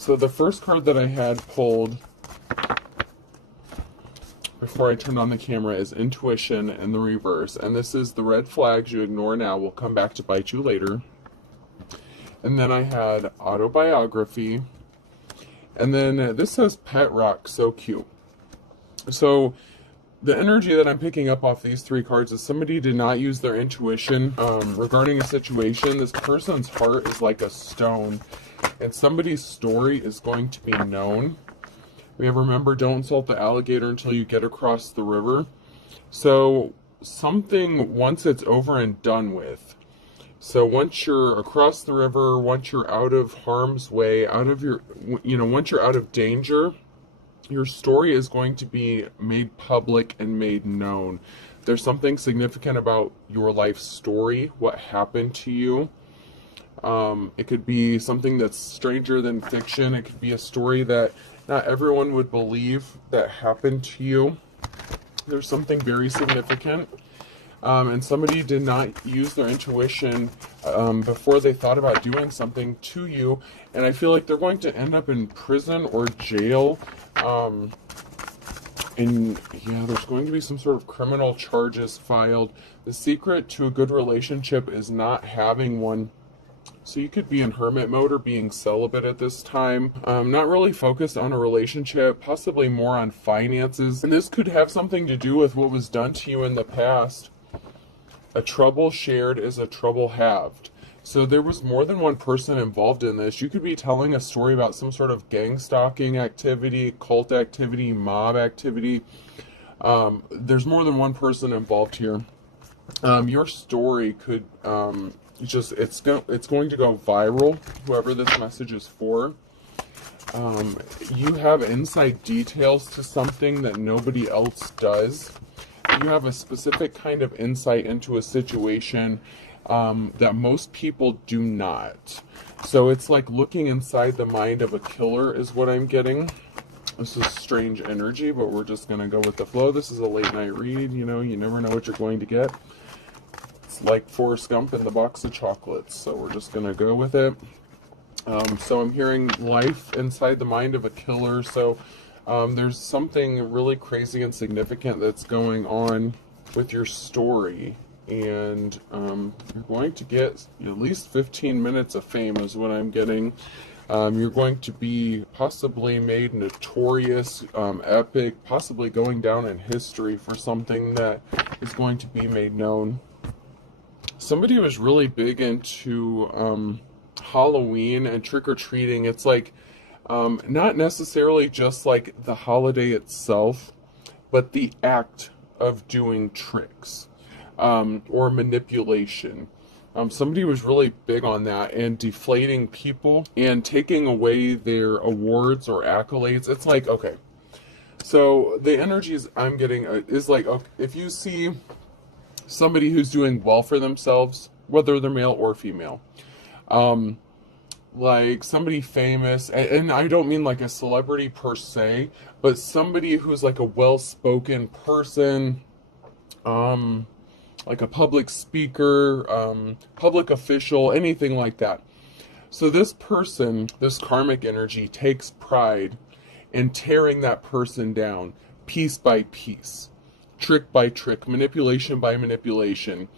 So the first card that I had pulled before I turned on the camera is intuition in the reverse. And this is the red flags you ignore now will come back to bite you later. And then I had autobiography. And then this says pet rock, so cute. So the energy that I'm picking up off these three cards is somebody did not use their intuition regarding a situation. This person's heart is like a stone, and somebody's story is going to be known. We have, remember, don't insult the alligator until you get across the river. So something, once it's over and done with, so once you're across the river, once you're out of harm's way, out of your, once you're out of danger, your story is going to be made public and made known. There's something significant about your life story, what happened to you. It could be something that's stranger than fiction. It could be a story that not everyone would believe that happened to you. There's something very significant. And somebody did not use their intuition before they thought about doing something to you. And I feel like they're going to end up in prison or jail. And yeah, there's going to be some sort of criminal charges filed. The secret to a good relationship is not having one. So you could be in hermit mode or being celibate at this time. Not really focused on a relationship, possibly more on finances. And this could have something to do with what was done to you in the past. A trouble shared is a trouble halved. So there was more than one person involved in this. You could be telling a story about some sort of gang stalking activity, cult activity, mob activity. There's more than one person involved here. Your story could it's going to go viral, whoever this message is for. You have inside details to something that nobody else does. You have a specific kind of insight into a situation that most people do not. So it's like looking inside the mind of a killer is what I'm getting. This is strange energy, but we're just going to go with the flow. This is a late night read. You never know what you're going to get. It's like Forrest Gump in the box of chocolates. So we're just going to go with it. So I'm hearing life inside the mind of a killer. So there's something really crazy and significant that's going on with your story. And you're going to get at least 15 minutes of fame is what I'm getting. You're going to be possibly made notorious, epic, possibly going down in history for something that is going to be made known. Somebody was really big into Halloween and trick-or-treating. It's like not necessarily just like the holiday itself, but the act of doing tricks or manipulation. Somebody was really big on that and deflating people and taking away their awards or accolades. It's like, okay, so the energies I'm getting is like, okay, if you see somebody who's doing well for themselves, whether they're male or female, like somebody famous, and I don't mean like a celebrity per se, but somebody who's like a well-spoken person, like a public speaker, public official, anything like that. So this person, this karmic energy, takes pride in tearing that person down piece by piece, trick by trick, manipulation by manipulation.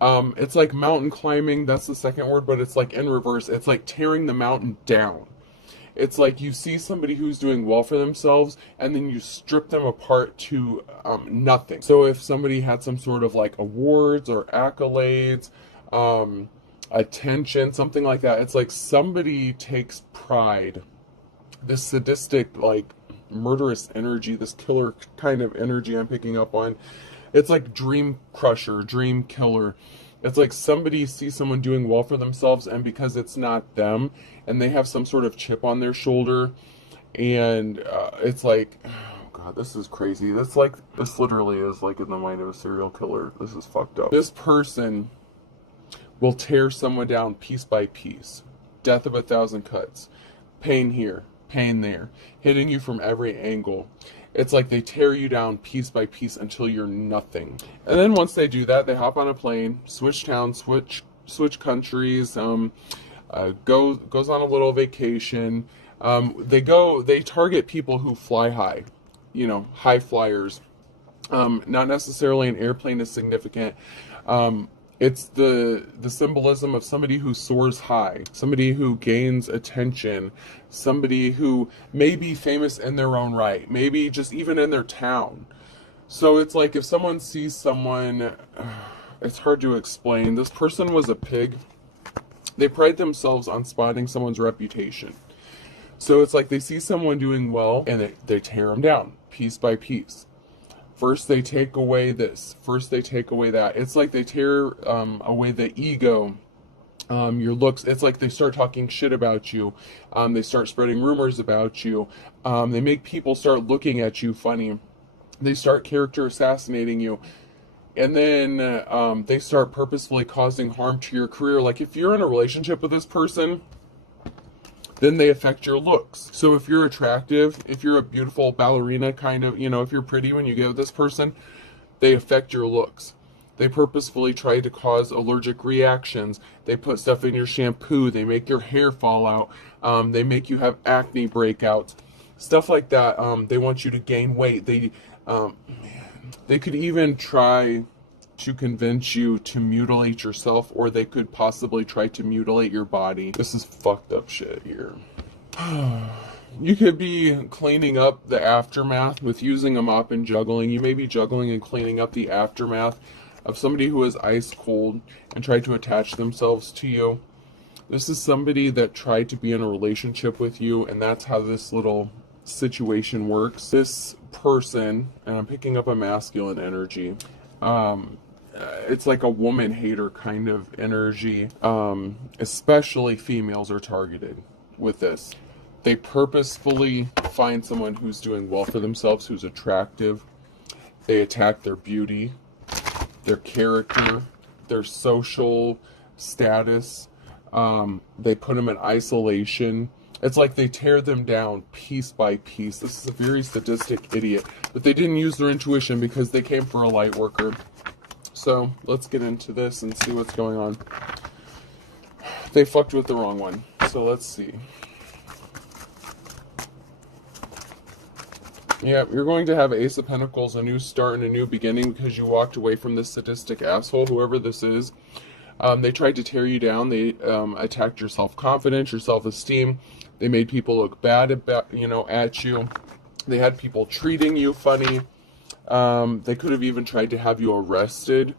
It's like mountain climbing, that's the second word, but it's like in reverse. It's like tearing the mountain down. It's like you see somebody who's doing well for themselves and then you strip them apart to nothing. So if somebody had some sort of like awards or accolades, attention, something like that, it's like somebody takes pride, this sadistic, like murderous energy, this killer kind of energy I'm picking up on. It's like dream crusher, dream killer. It's like somebody sees someone doing well for themselves, and because it's not them, and they have some sort of chip on their shoulder, and it's like, oh god, this is crazy. This literally is like in the mind of a serial killer. This is fucked up. This person will tear someone down piece by piece. Death of 1,000 cuts. Pain here, pain there, hitting you from every angle. It's like they tear you down piece by piece until you're nothing. And then once they do that, they hop on a plane, switch towns, switch countries, goes on a little vacation, They target people who fly high, high flyers. Not necessarily an airplane is significant. It's the symbolism of somebody who soars high, somebody who gains attention, somebody who may be famous in their own right, maybe just even in their town. So it's like if someone sees someone, it's hard to explain. This person was a pig. They pride themselves on spotting someone's reputation. So it's like they see someone doing well and they tear them down piece by piece. First they take away this, first they take away that. It's like they tear away the ego, your looks. It's like they start talking shit about you. They start spreading rumors about you. They make people start looking at you funny. They start character assassinating you. And then they start purposefully causing harm to your career. Like if you're in a relationship with this person, then they affect your looks. So if you're attractive, if you're a beautiful ballerina kind of, if you're pretty when you get with this person, they affect your looks. They purposefully try to cause allergic reactions. They put stuff in your shampoo. They make your hair fall out. They make you have acne breakouts. Stuff like that. They want you to gain weight. They could even try to convince you to mutilate yourself, or they could possibly try to mutilate your body. This is fucked up shit here. You could be cleaning up the aftermath with using a mop and juggling. You may be juggling and cleaning up the aftermath of somebody who is ice cold and tried to attach themselves to you. This is somebody that tried to be in a relationship with you, and that's how this little situation works. This person, and I'm picking up a masculine energy, it's like a woman hater kind of energy. Especially females are targeted with this. They purposefully find someone who's doing well for themselves, who's attractive. They attack their beauty, their character, their social status. They put them in isolation. It's like they tear them down piece by piece. This is a very sadistic idiot. But they didn't use their intuition because they came for a light worker. So let's get into this and see what's going on. They fucked with the wrong one. So let's see. Yeah, you're going to have Ace of Pentacles, a new start and a new beginning, because you walked away from this sadistic asshole, whoever this is. They tried to tear you down. They attacked your self-confidence, your self-esteem. They made people look bad at you. They had people treating you funny. They could have even tried to have you arrested.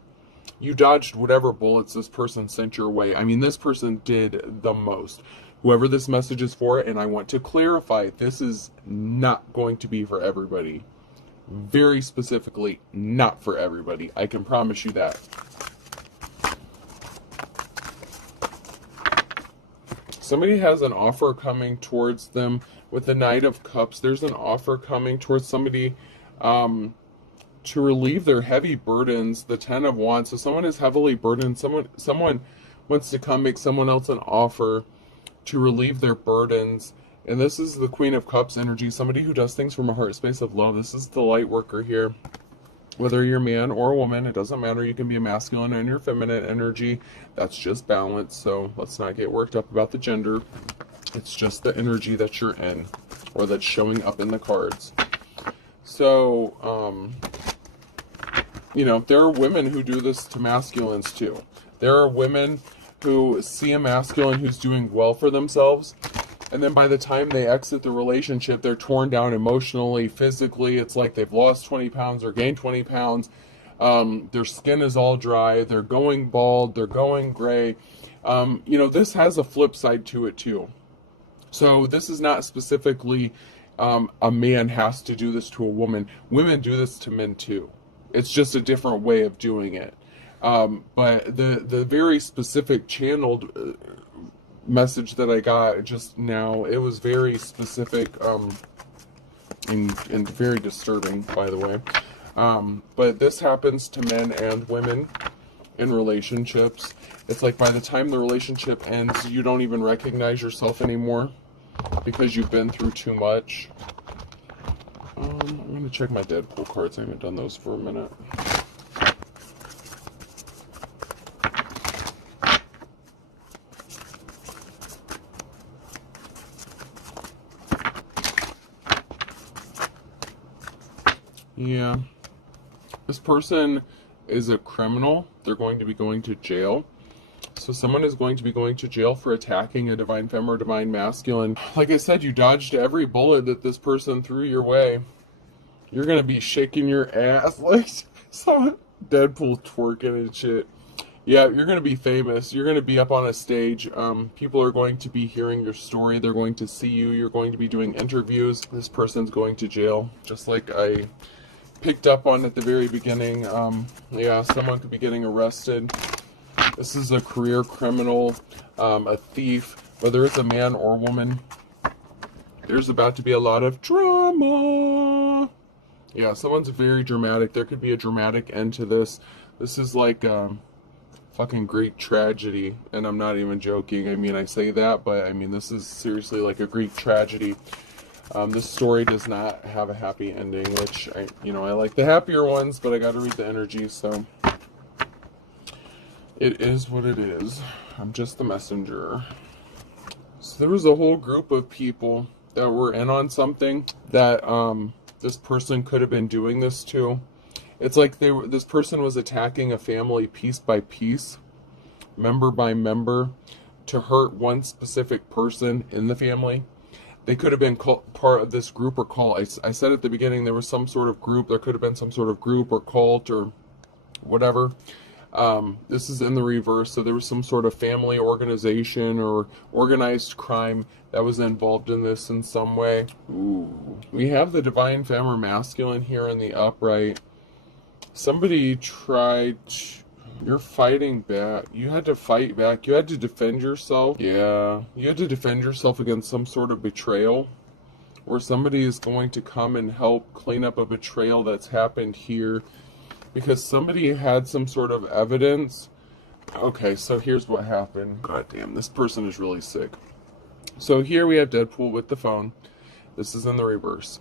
You dodged whatever bullets this person sent your way. I mean, this person did the most. Whoever this message is for, and I want to clarify, this is not going to be for everybody. Very specifically, not for everybody. I can promise you that. Somebody has an offer coming towards them with the Knight of Cups. There's an offer coming towards somebody to relieve their heavy burdens, the Ten of Wands. So someone is heavily burdened. Someone wants to come make someone else an offer to relieve their burdens. And this is the Queen of Cups energy, somebody who does things from a heart space of love. This is the light worker here. Whether you're a man or a woman, it doesn't matter. You can be a masculine and your feminine energy. That's just balance. So let's not get worked up about the gender. It's just the energy that you're in, or that's showing up in the cards. So, there are women who do this to masculines too. There are women who see a masculine who's doing well for themselves, and then by the time they exit the relationship, they're torn down emotionally, physically. It's like they've lost 20 pounds or gained 20 pounds. Their skin is all dry. They're going bald. They're going gray. This has a flip side to it too. So this is not specifically a man has to do this to a woman. Women do this to men too. It's just a different way of doing it. But the very specific channeled message that I got just now, it was very specific and very disturbing, by the way. But this happens to men and women in relationships. It's like by the time the relationship ends, you don't even recognize yourself anymore because you've been through too much. I'm going to check my Deadpool cards. I haven't done those for a minute. Yeah. This person is a criminal. They're going to be going to jail. So someone is going to be going to jail for attacking a divine femme or divine masculine. Like I said, you dodged every bullet that this person threw your way. You're going to be shaking your ass like some Deadpool twerking and shit. Yeah, you're going to be famous. You're going to be up on a stage. People are going to be hearing your story. They're going to see you. You're going to be doing interviews. This person's going to jail, just like I picked up on at the very beginning. Yeah, someone could be getting arrested. This is a career criminal, a thief, whether it's a man or woman. There's about to be a lot of drama. Yeah, someone's very dramatic. There could be a dramatic end to this. This is like fucking Greek tragedy, and I'm not even joking. I mean, I say that, but I mean, this is seriously like a Greek tragedy. This story does not have a happy ending, which I like the happier ones, but I got to read the energy, so it is what it is. I'm just the messenger. So there was a whole group of people that were in on something that this person could have been doing this to. It's like this person was attacking a family piece by piece, member by member, to hurt one specific person in the family. They could have been part of this group or cult. I said at the beginning there was some sort of group. There could have been some sort of group or cult or whatever. This is in the reverse, so there was some sort of family organization or organized crime that was involved in this in some way. Ooh. We have the divine femme or masculine here in the upright. Somebody tried... You're fighting back. You had to fight back. You had to defend yourself. Yeah. You had to defend yourself against some sort of betrayal. Or somebody is going to come and help clean up a betrayal that's happened here. Because somebody had some sort of evidence. Okay, so here's what happened. God damn, this person is really sick. So here we have Deadpool with the phone. This is in the reverse.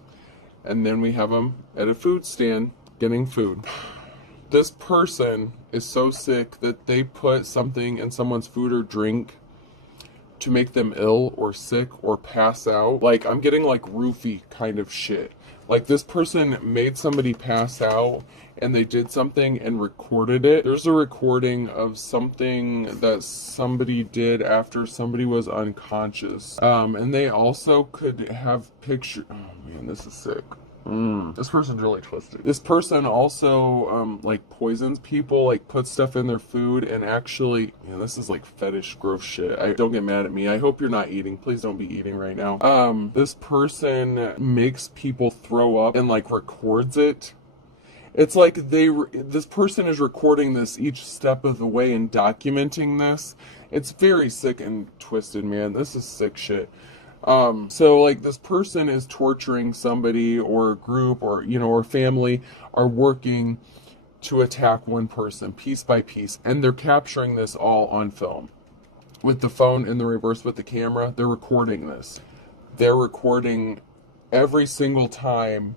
And then we have him at a food stand getting food. This person is so sick that they put something in someone's food or drink to make them ill or sick or pass out. Like, I'm getting like roofie kind of shit. Like, this person made somebody pass out and they did something and recorded it. There's a recording of something that somebody did after somebody was unconscious. And they also could have pictures. Oh man, this is sick. This person's really twisted. This person also like poisons people, like puts stuff in their food, and actually, this is like fetish gross shit. Don't get mad at me. I hope you're not eating. Please don't be eating right now. This person makes people throw up and like records it. It's like this person is recording this each step of the way and documenting this. It's very sick and twisted, man. This is sick shit. So like this person is torturing somebody, or a group, or or family are working to attack one person piece by piece, and they're capturing this all on film with the phone in the reverse with the camera. They're recording this. They're recording every single time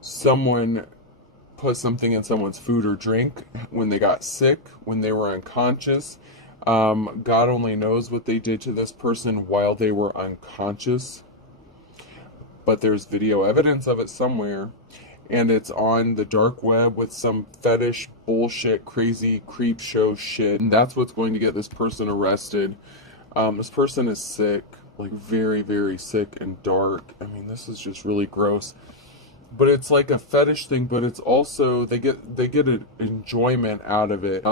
someone put something in someone's food or drink, when they got sick, when they were unconscious. God only knows what they did to this person while they were unconscious, but there's video evidence of it somewhere, and it's on the dark web with some fetish bullshit, crazy creep show shit, and that's what's going to get this person arrested. This person is sick, like very, very sick and dark. I mean, this is just really gross. But it's like a fetish thing, but it's also they get an enjoyment out of it.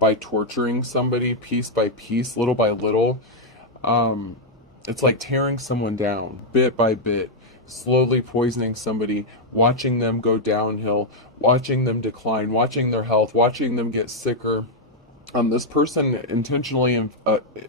By torturing somebody piece by piece, little by little. It's like tearing someone down bit by bit, slowly poisoning somebody, watching them go downhill, watching them decline, watching their health, watching them get sicker. This person intentionally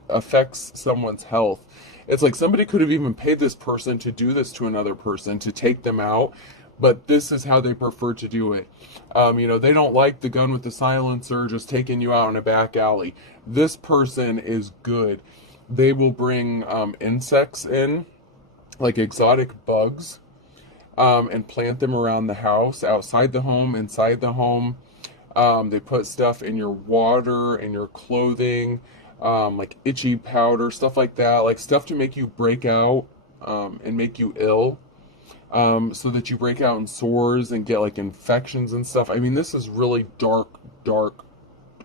affects someone's health. It's like somebody could have even paid this person to do this to another person, to take them out. But this is how they prefer to do it. They don't like the gun with the silencer just taking you out in a back alley. This person is good. They will bring insects in, like exotic bugs, and plant them around the house, outside the home, inside the home. They put stuff in your water, in your clothing, like itchy powder, stuff like that. Like stuff to make you break out and make you ill. so that you break out in sores and get like infections and stuff. I mean, this is really dark.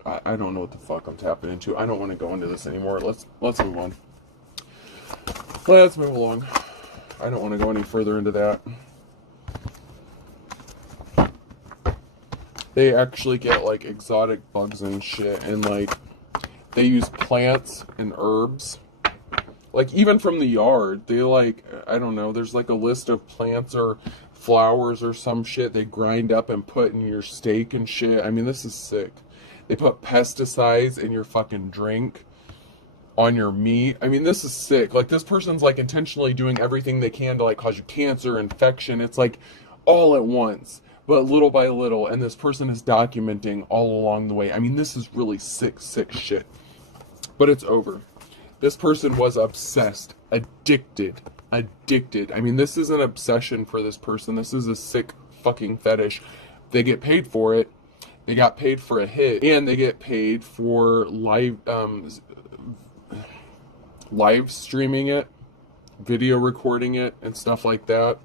I don't know what the fuck I'm tapping into. I don't want to go into this anymore. Let's move on. Let's move along. I don't want to go any further into that. They actually get like exotic bugs and shit, and like they use plants and herbs. Like even from the yard, they like, I don't know, there's like a list of plants or flowers or some shit they grind up and put in your steak and shit. I mean, this is sick. They put pesticides in your fucking drink, on your meat. I mean, this is sick. Like, this person's like intentionally doing everything they can to like cause you cancer, infection. It's like all at once, but little by little. And this person is documenting all along the way. I mean, this is really sick shit. But it's over. This person was obsessed, addicted. I mean, this is an obsession for this person. This is a sick fucking fetish. They get paid for it. They got paid for a hit, and they get paid for live streaming it, video recording it, and stuff like that,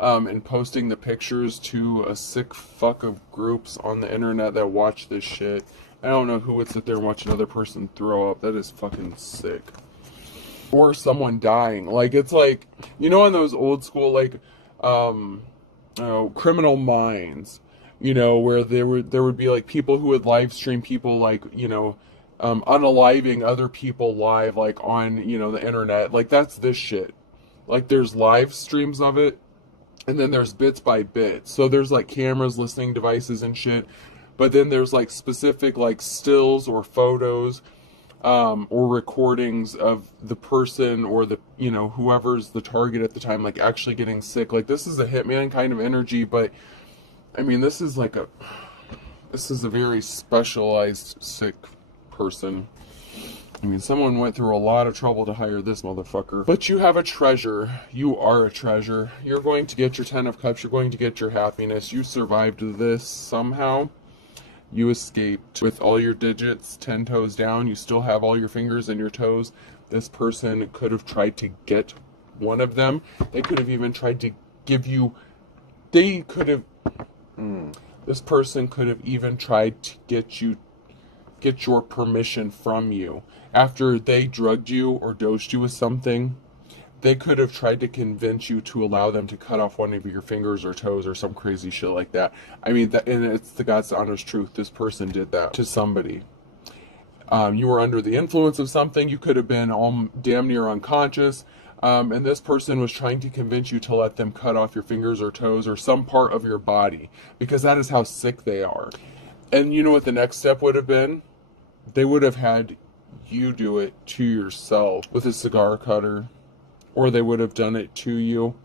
and posting the pictures to a sick fuck of groups on the internet that watch this shit. I don't know who would sit there and watch another person throw up. That is fucking sick. Or someone dying. Like, it's like, you know, in those old school, like, Criminal Minds, you know, where there would be like people who would live stream people, like, you know, unaliving other people live, like on, you know, the internet. Like, that's this shit. Like, there's live streams of it, and then there's bits by bit. So there's like cameras, listening devices and shit, but then there's like specific like stills or photos, or recordings of the person or the, you know, whoever's the target at the time, like actually getting sick. Like, this is a hitman kind of energy, but I mean, this is a very specialized sick person. I mean, someone went through a lot of trouble to hire this motherfucker. But you have a treasure. You are a treasure. You're going to get your 10 of Cups. You're going to get your happiness. You survived this somehow. You escaped with all your digits 10 toes down. You still have all your fingers and your toes. This person could have tried to get one of them. They could have even tried to give you... They could have... This person could have even tried to get your permission from you. After they drugged you or dosed you with something, they could have tried to convince you to allow them to cut off one of your fingers or toes or some crazy shit like that. I mean, and it's the God's honest truth. This person did that to somebody. You were under the influence of something. You could have been damn near unconscious. And this person was trying to convince you to let them cut off your fingers or toes or some part of your body, because that is how sick they are. And you know what the next step would have been? They would have had you do it to yourself with a cigar cutter, or they would have done it to you,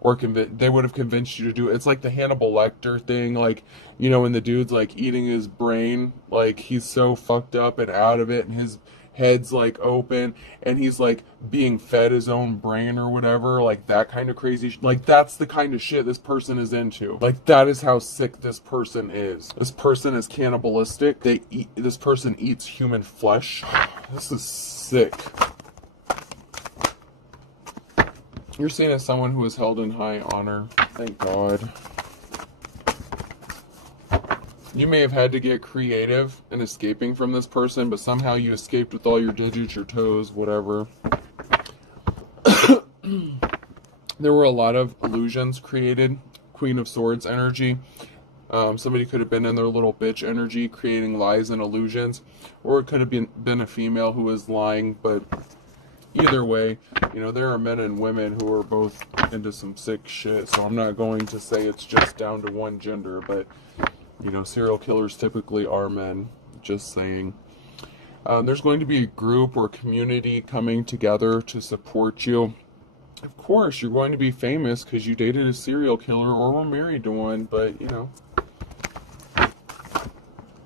or they would have convinced you to do it. It's like the Hannibal Lecter thing, like, you know, when the dude's like eating his brain, like he's so fucked up and out of it, and his head's like open, and he's like being fed his own brain or whatever, like that kind of crazy like, that's the kind of shit this person is into. Like, that is how sick this person is. This person is cannibalistic. This person eats human flesh. This is sick. You're seen as someone who is held in high honor. Thank God. You may have had to get creative in escaping from this person, but somehow you escaped with all your digits, your toes, whatever. There were a lot of illusions created. Queen of Swords energy. Somebody could have been in their little bitch energy, creating lies and illusions. Or it could have been a female who was lying, but either way, you know, there are men and women who are both into some sick shit, so I'm not going to say it's just down to one gender, but... You know, serial killers typically are men, just saying. There's going to be a group or community coming together to support you. Of course, you're going to be famous because you dated a serial killer or were married to one, but, you know,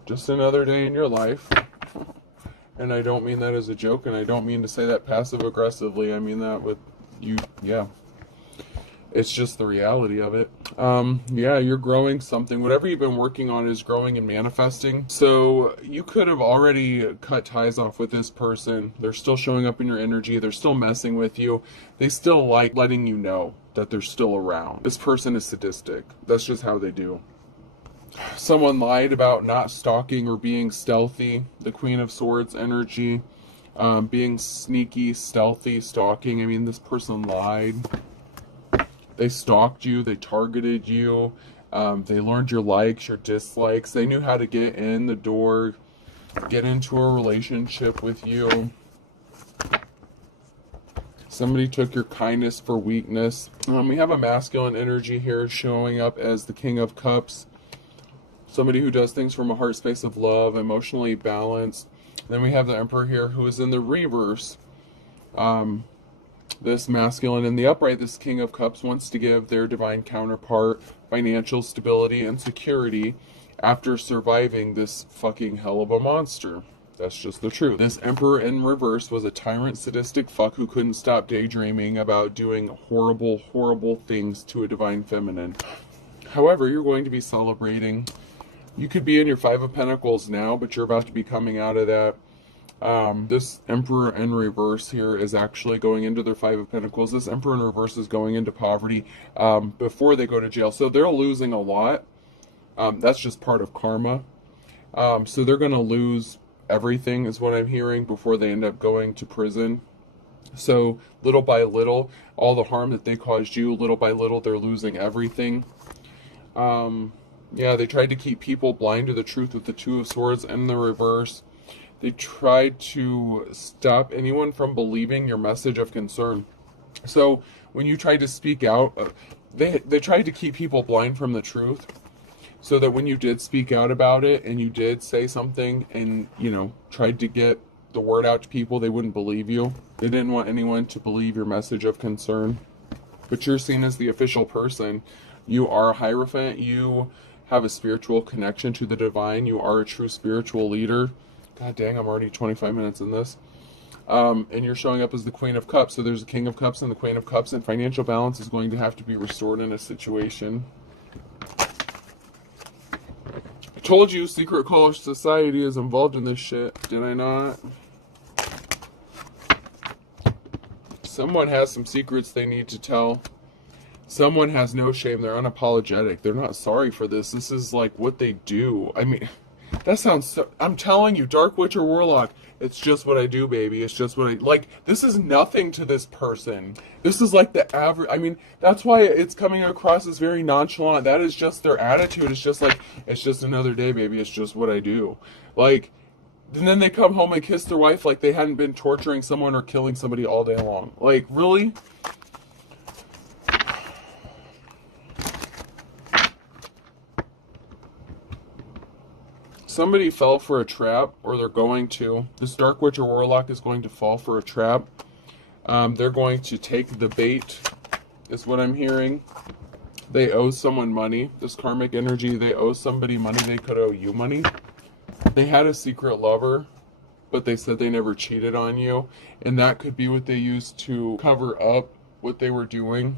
just another day in your life. And I don't mean that as a joke, and I don't mean to say that passive-aggressively. I mean that with you, yeah. It's just the reality of it. Yeah, you're growing something. Whatever you've been working on is growing and manifesting. So you could have already cut ties off with this person. They're still showing up in your energy. They're still messing with you. They still like letting you know that they're still around. This person is sadistic. That's just how they do. Someone lied about not stalking or being stealthy. The Queen of Swords energy. Being sneaky, stealthy, stalking. I mean, this person lied. They stalked you, they targeted you, they learned your likes, your dislikes. They knew how to get in the door, get into a relationship with you. Somebody took your kindness for weakness. We have a masculine energy here showing up as the King of Cups. Somebody who does things from a heart space of love, emotionally balanced. Then we have the Emperor here who is in the reverse. This masculine in the upright, this King of Cups, wants to give their divine counterpart financial stability and security after surviving this fucking hell of a monster. That's just the truth. This Emperor in reverse was a tyrant, sadistic fuck who couldn't stop daydreaming about doing horrible, horrible things to a divine feminine. However, you're going to be celebrating. You could be in your Five of Pentacles now, but you're about to be coming out of that. This Emperor in reverse here is actually going into their Five of Pentacles. This Emperor in reverse is going into poverty before they go to jail. So they're losing a lot. That's just part of karma. So they're going to lose everything is what I'm hearing before they end up going to prison. So little by little, all the harm that they caused you, little by little, they're losing everything. Yeah, they tried to keep people blind to the truth with the Two of Swords in the reverse. They tried to stop anyone from believing your message of concern. So when you tried to speak out, they tried to keep people blind from the truth. So that when you did speak out about it and you did say something and, you know, tried to get the word out to people, they wouldn't believe you. They didn't want anyone to believe your message of concern. But you're seen as the official person. You are a Hierophant. You have a spiritual connection to the divine. You are a true spiritual leader. God dang, I'm already 25 minutes in this. And you're showing up as the Queen of Cups. So there's a King of Cups and the Queen of Cups, and financial balance is going to have to be restored in a situation. I told you secret college society is involved in this shit. Did I not? Someone has some secrets they need to tell. Someone has no shame. They're unapologetic. They're not sorry for this. This is like what they do. I mean, that sounds so... I'm telling you, Dark Witch or Warlock, it's just what I do, baby. It's just what I... Like, this is nothing to this person. This is like the average... I mean, that's why it's coming across as very nonchalant. That is just their attitude. It's just like, it's just another day, baby. It's just what I do. Like, and then they come home and kiss their wife like they hadn't been torturing someone or killing somebody all day long. Like, really? Somebody fell for a trap, or they're going to. This Dark Witch or Warlock is going to fall for a trap. They're going to take the bait, is what I'm hearing. They owe someone money. This karmic energy, they owe somebody money. They could owe you money. They had a secret lover, but they said they never cheated on you. And that could be what they used to cover up what they were doing.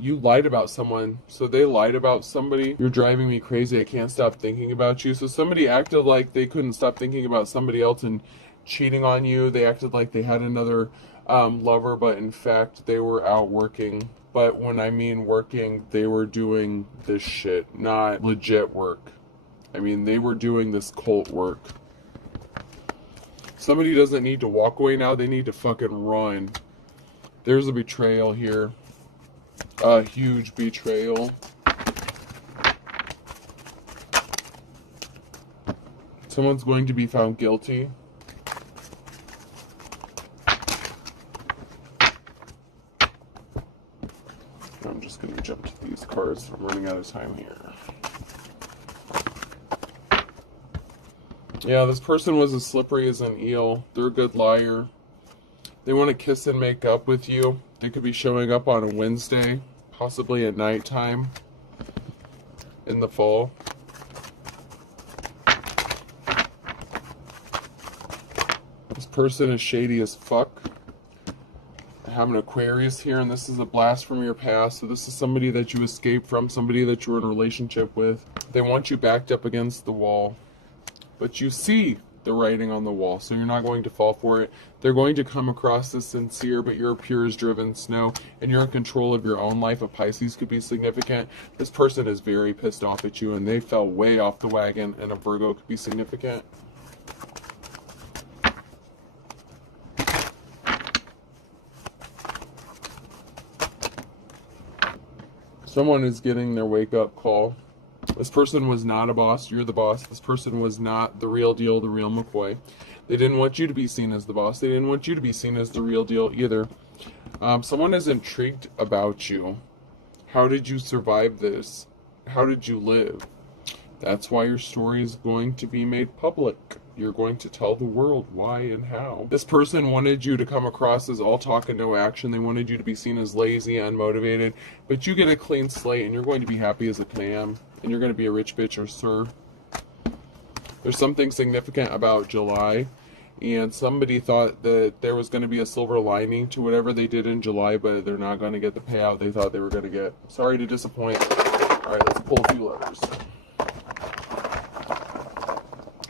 You lied about someone. So they lied about somebody. You're driving me crazy. I can't stop thinking about you. So somebody acted like they couldn't stop thinking about somebody else and cheating on you. They acted like they had another lover, but in fact they were out working. But when I mean working, they were doing this shit, not legit work. I mean, they were doing this cult work. Somebody doesn't need to walk away now. They need to fucking run. There's a betrayal here. A huge betrayal. Someone's going to be found guilty. I'm just going to jump to these cards. I'm running out of time here. Yeah, this person was as slippery as an eel. They're a good liar. They want to kiss and make up with you. They could be showing up on a Wednesday, possibly at nighttime in the fall. This person is shady as fuck. I have an Aquarius here, and this is a blast from your past. So this is somebody that you escaped from, somebody that you were in a relationship with. They want you backed up against the wall. But you see the writing on the wall, so you're not going to fall for it. They're going to come across as sincere, but you're pure as driven snow, and you're in control of your own life. A Pisces could be significant. This person is very pissed off at you, and they fell way off the wagon, and a Virgo could be significant. Someone is getting their wake-up call. This person was not a boss. You're the boss. This person was not the real deal, the real McCoy. They didn't want you to be seen as the boss. They didn't want you to be seen as the real deal either. Someone is intrigued about you. How did you survive this? How did you live? That's why your story is going to be made public. You're going to tell the world why and how. This person wanted you to come across as all talk and no action. They wanted you to be seen as lazy, unmotivated. But you get a clean slate, and you're going to be happy as a clam. And you're going to be a rich bitch or sir. There's something significant about July. And somebody thought that there was going to be a silver lining to whatever they did in July, but they're not going to get the payout they thought they were going to get. Sorry to disappoint. All right, let's pull a few letters.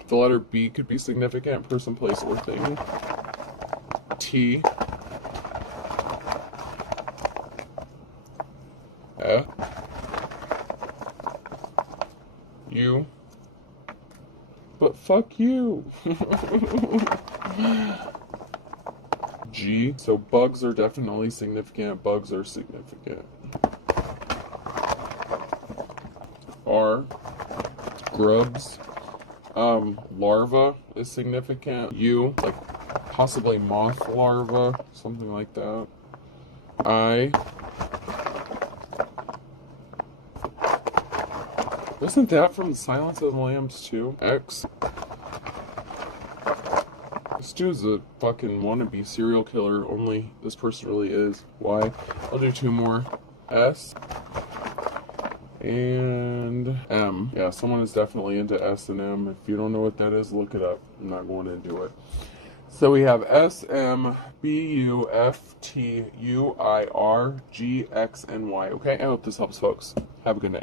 The letter B could be significant, person, place, or thing. T. F. U. But fuck you. G. So bugs are definitely significant. Bugs are significant. R. Grubs. Larva is significant. U, like possibly moth larva, something like that. I. Wasn't that from the Silence of the Lambs too? X. This dude's a fucking wannabe serial killer, only this person really is. Y. I'll do two more. S. And M. Yeah, someone is definitely into S and M. If you don't know what that is, look it up. I'm not going to do it. So we have S, M, B, U, F, T, U, I, R, G, X, and Y. Okay, I hope this helps, folks. Have a good night.